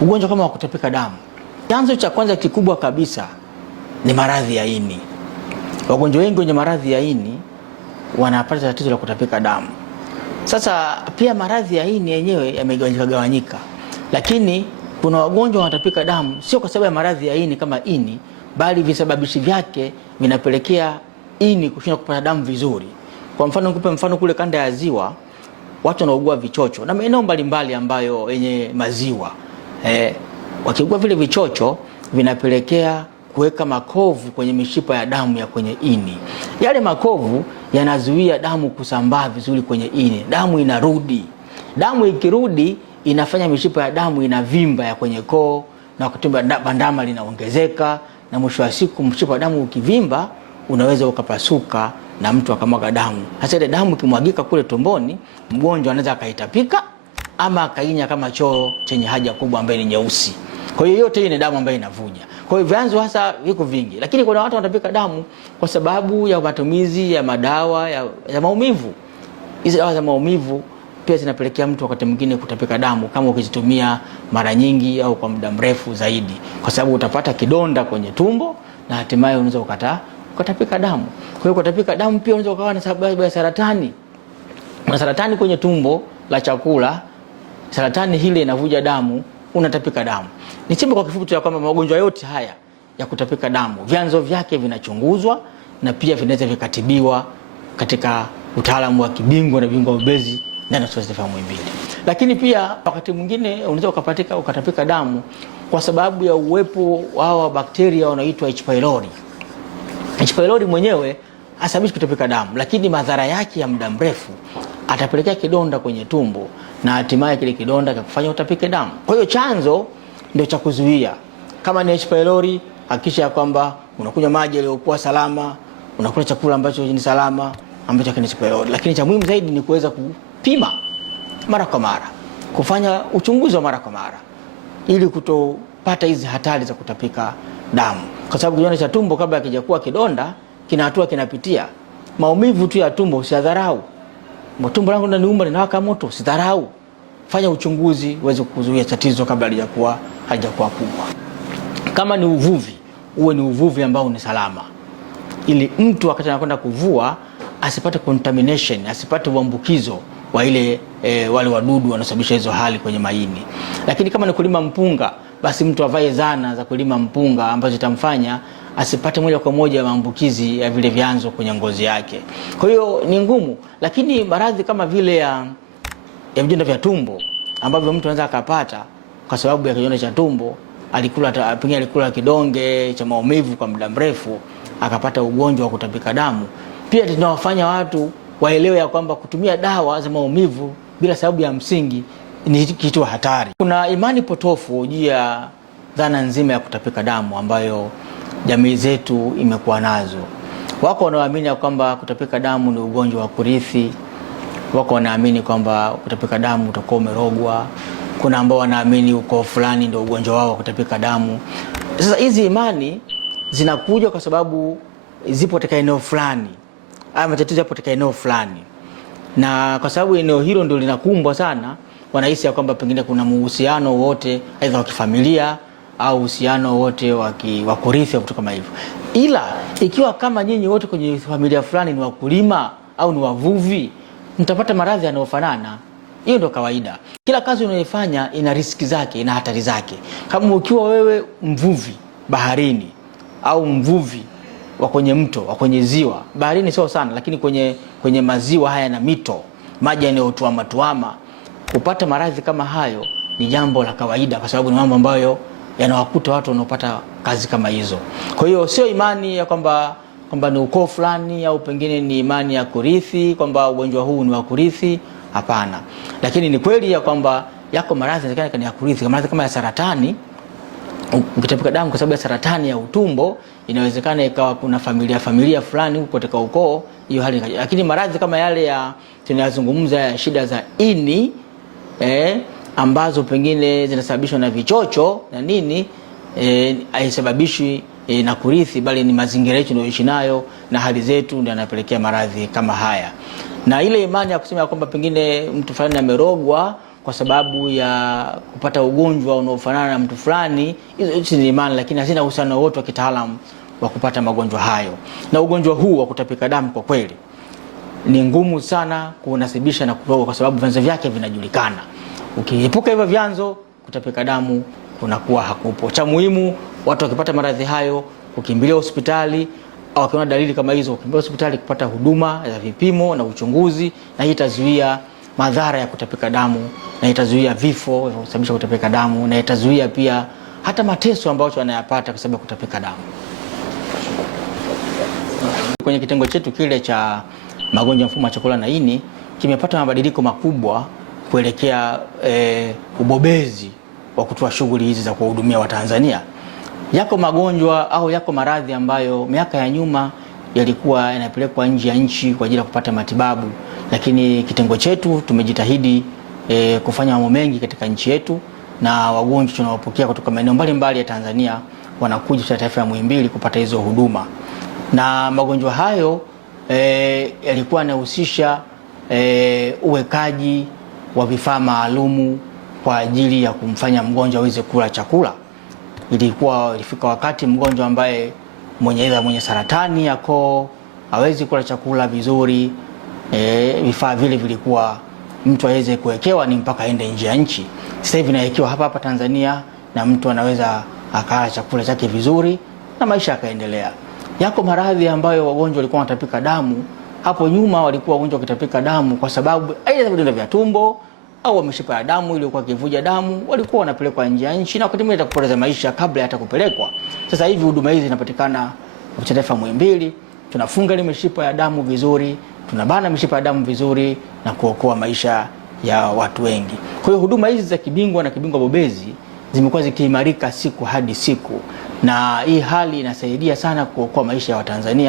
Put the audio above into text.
Ugonjwa kama wa kutapika damu, chanzo cha kwanza kikubwa kabisa ni maradhi ya ini. Wagonjwa wengi wenye maradhi ya ini wanapata tatizo la kutapika damu. Sasa pia maradhi ya ini yenyewe yamegawanyika, lakini kuna wagonjwa wanatapika damu sio kwa sababu ya maradhi ya ini kama ini, bali visababishi vyake vinapelekea ini kushindwa kupata damu vizuri. Kwa mfano, nikupe mfano, kule kanda ya Ziwa watu wanaugua vichocho na maeneo mbalimbali ambayo yenye maziwa. Wakiugua vile vichocho vinapelekea kuweka makovu kwenye mishipa ya damu ya kwenye ini. Yale makovu yanazuia damu kusambaa vizuri kwenye ini. Damu inarudi. Damu ikirudi inafanya mishipa ya damu inavimba ya kwenye koo, na wakati bandama linaongezeka, na mwisho wa siku mshipa wa damu ukivimba unaweza ukapasuka na mtu akamwaga damu. Hasa ile damu ikimwagika kule tumboni, mgonjwa anaweza akaitapika ama akainya kama choo chenye haja kubwa ambayo ni nyeusi. Kwa hiyo yote hii ni damu ambayo inavuja. Kwa hiyo vyanzo hasa viko vingi, lakini kuna watu wanatapika damu kwa sababu ya matumizi ya madawa ya maumivu. Hizi dawa za maumivu pia zinapelekea mtu wakati mwingine kutapika damu kama ukizitumia mara nyingi au kwa muda mrefu zaidi, kwa sababu utapata kidonda kwenye tumbo na hatimaye unaweza ukatapika damu. Kwa hiyo kutapika damu pia unaweza ukawa na sababu ya saratani. Na saratani kwenye tumbo la chakula, saratani hile inavuja damu, unatapika damu. Niseme kwa kifupi tu kwamba magonjwa yote haya ya kutapika damu vyanzo vyake vinachunguzwa na pia vinaweza vikatibiwa katika utaalamu wa kibingwa na bingwa ubezi ndani ya hospitali ya Muhimbili. Lakini pia wakati mwingine unaweza ukatapika damu kwa sababu ya uwepo wa bakteria wanaoitwa H pylori. H pylori mwenyewe hasababishi kutapika damu, lakini madhara yake ya muda mrefu atapelekea kidonda kwenye tumbo na hatimaye kile kidonda kikufanya utapike damu. Kwa hiyo chanzo ndio cha kuzuia. Kama ni H pylori, hakikisha kwamba unakunywa maji yaliyokuwa salama, unakula chakula ambacho ni salama ambacho kina H pylori. Lakini cha muhimu zaidi ni kuweza kupima mara kwa mara, kufanya uchunguzi wa mara kwa mara ili kutopata hizi hatari za kutapika damu. Kwa sababu kidonda cha tumbo kabla hakijakuwa kidonda kina hatua kinapitia. Maumivu tu ya tumbo usidharau. Tumbo langu linaniuma linawaka moto, usidharau. Fanya uchunguzi uweze kuzuia tatizo kabla halijakuwa kubwa. Kama ni uvuvi, uwe ni uvuvi ambao ni salama, ili mtu wakati anakwenda kuvua asipate contamination, asipate uambukizo wa ile wale wadudu wanaosababisha hizo hali kwenye maini. Lakini kama ni kulima mpunga, basi mtu avae zana za kulima mpunga ambazo zitamfanya asipate moja kwa moja maambukizi ya vile vyanzo kwenye ngozi yake. Kwa hiyo ni ngumu, lakini maradhi kama vile ya vidonda vya tumbo ambavyo mtu anaweza akapata kwa sababu ya kidonda cha tumbo, alikula kidonge cha maumivu kwa muda mrefu akapata ugonjwa wa kutapika damu. Pia tunawafanya watu waelewe ya kwamba kutumia dawa za maumivu bila sababu ya msingi ni kitu hatari. Kuna imani potofu juu ya dhana nzima ya kutapika damu ambayo jamii zetu imekuwa nazo. Wako wanaoamini kwamba kutapika damu ni ugonjwa wa kurithi. Wako wanaamini kwamba kutapika damu utakuwa umerogwa. Kuna ambao wanaamini ukoo fulani ndio ugonjwa wao wa kutapika damu. Sasa hizi imani zinakuja kwa sababu zipo katika eneo fulani, ama matatizo yapo katika eneo fulani, na kwa sababu eneo hilo ndio linakumbwa sana, wanahisi ya kwamba pengine kuna uhusiano wote aidha wa kifamilia au uhusiano wote wa kurithi au kutoka kama hivyo. Ila ikiwa kama nyinyi wote kwenye familia fulani ni wakulima au ni wavuvi, mtapata maradhi yanayofanana. Hiyo ndio kawaida. Kila kazi unayofanya ina riski zake, ina hatari zake. Kama ukiwa wewe mvuvi baharini au mvuvi wa kwenye mto, wa kwenye ziwa, baharini sio sana, lakini kwenye maziwa haya na mito, maji yanayotuama, kupata maradhi kama hayo ni jambo la kawaida, kwa sababu ni mambo ambayo yanawakuta watu wanaopata kazi kama hizo. Kwa hiyo sio imani ya kwamba ni ukoo fulani au pengine ni imani ya kurithi kwamba ugonjwa huu ni wa kurithi. Hapana. Lakini ni kweli ya kwamba yako maradhi yanawezekana ya kurithi, maradhi kama ya saratani. Ukitapika damu kwa sababu ya saratani ya utumbo, inawezekana ikawa kuna familia fulani huko katika ukoo hiyo hali. Lakini maradhi kama yale ya tunayozungumza ya shida za ini ambazo pengine zinasababishwa na vichocho na nini, haisababishi na kurithi, bali ni mazingira yetu tunayoishi nayo na hali zetu ndio yanapelekea maradhi kama haya. Na ile imani ya kusema kwamba pengine mtu fulani amerogwa kwa sababu ya kupata ugonjwa unaofanana na mtu fulani, hizo ni imani, lakini hazina uhusiano wote wa kitaalamu wa kupata magonjwa hayo. Na ugonjwa huu wa kutapika damu kwa kweli ni ngumu sana kunasibisha na kutoka, kwa sababu vyanzo vyake vinajulikana. Ukiepuka hivyo vyanzo, kutapika damu kunakuwa hakupo. Cha muhimu, watu wakipata maradhi hayo kukimbilia hospitali, au wakiona dalili kama hizo kukimbilia hospitali kupata huduma za vipimo na uchunguzi, na hii itazuia madhara ya kutapika damu, na itazuia vifo vinavyosababishi kutapika damu, na itazuia pia hata mateso ambayo wanayapata kwa sababu ya kutapika damu. Kwenye kitengo chetu kile cha magonjwa ya mfumo wa chakula na ini kimepata mabadiliko makubwa kuelekea ubobezi wa kutoa shughuli hizi za kuwahudumia Watanzania. Yako magonjwa au yako maradhi ambayo miaka ya nyuma yalikuwa yanapelekwa nje ya nchi kwa ajili ya kupata matibabu, lakini kitengo chetu tumejitahidi kufanya mambo mengi katika nchi yetu, na wagonjwa tunawapokea kutoka maeneo mbalimbali ya Tanzania wanakuja katika taifa ya Muhimbili kupata hizo huduma. Na magonjwa hayo yalikuwa yanahusisha uwekaji wa vifaa maalumu kwa ajili ya kumfanya mgonjwa aweze kula chakula. Ilifika wakati mgonjwa ambaye mwenye saratani ya koo hawezi kula chakula vizuri, vifaa vile vilikuwa mtu aweze kuwekewa ni mpaka aende nje ya nchi. Sasa hivi nawekewa hapa hapa Tanzania, na mtu anaweza akala chakula chake vizuri na maisha yakaendelea. Yako maradhi ambayo wagonjwa walikuwa wanatapika damu, hapo nyuma walikuwa wagonjwa wakitapika damu kwa sababu aidha vidonda vya tumbo au mishipa ya damu iliyokuwa kivuja damu, walikuwa wanapelekwa nje ya nchi na wakati mwingine kupoteza maisha kabla hata kupelekwa. Sasa hivi huduma hizi zinapatikana kwa taifa Muhimbili, tunafunga ile mishipa ya damu vizuri, tunabana mishipa ya damu vizuri na kuokoa maisha ya watu wengi. Kwa hiyo huduma hizi za kibingwa na kibingwa bobezi zimekuwa zikiimarika siku hadi siku, na hii hali inasaidia sana kuokoa maisha ya Watanzania.